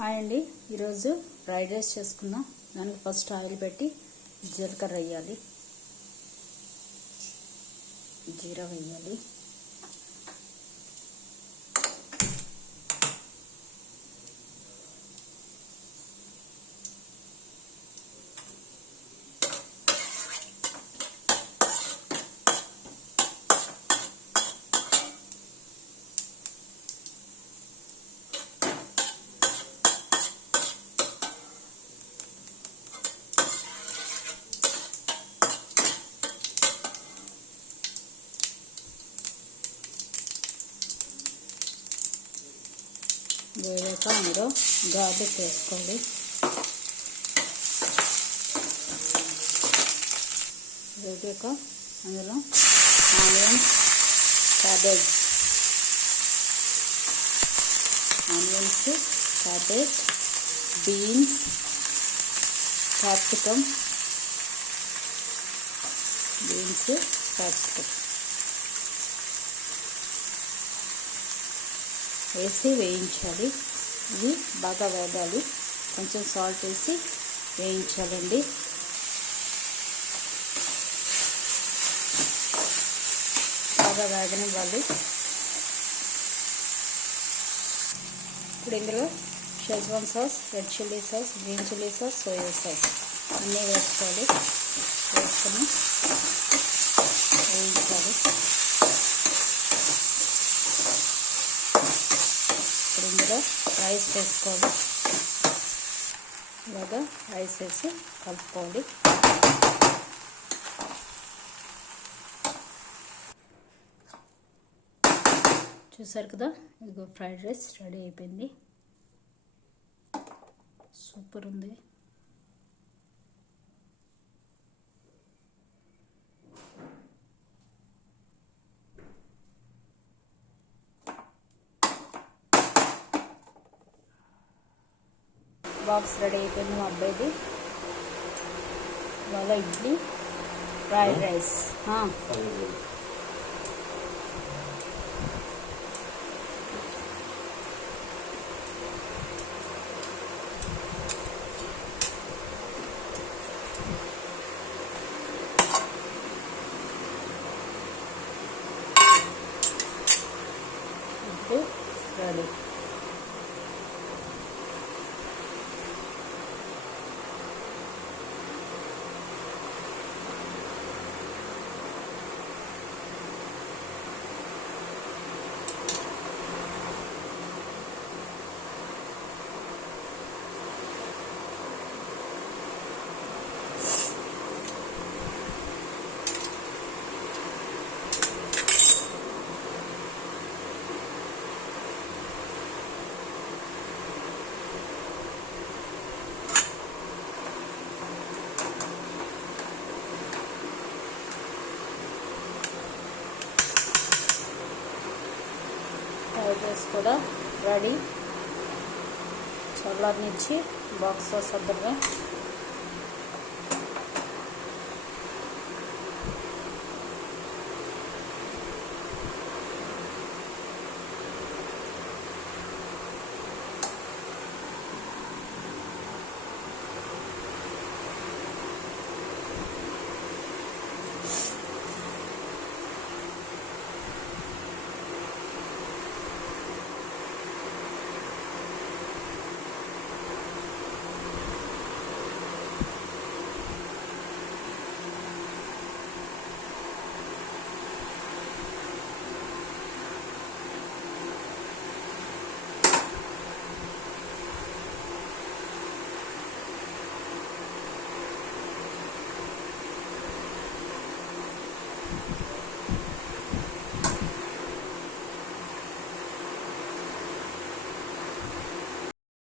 Hi అండి, ఈరోజు fried rice చేసుకుందాం. దానికి ఫస్ట్ ఆయిల్ పెట్టి జీలకర్ర వేయాలి, జీరా వేయాలి, వేగాక అందులో గార్లిక్ వేసుకోవాలి. వేగాక అందులో ఆనియన్స్, క్యాబేజ్, బీన్స్, క్యాప్సికమ్ వేసి వేయించాలి. ఇవి బాగా వేగాలి. కొంచెం సాల్ట్ వేసి వేయించాలండి. బాగా వేగనివ్వాలి. ఇప్పుడు ఇందులో schezwan sauce, red chilli sauce, green chilli sauce, soya sauce అన్నీ వేసుకోవాలి. వేసుకొని వేయించాలి. ఇప్పుడు ఇందులో రైస్ వేసుకోవాలి. ఇలాగా రైస్ వేసి కలుపుకోవాలి. చూసారు కదా, ఇదిగో ఫ్రైడ్ రైస్ రెడీ అయిపోయింది. సూపర్ ఉంది. బాక్స్ రెడీ అయిపోయింది మా అబ్బాయిది. ఇవాళ idli, fried rice. Ready. Fried rice కూడా రెడీ. చల్లారనిచ్చి బాక్స్లో సర్దుగా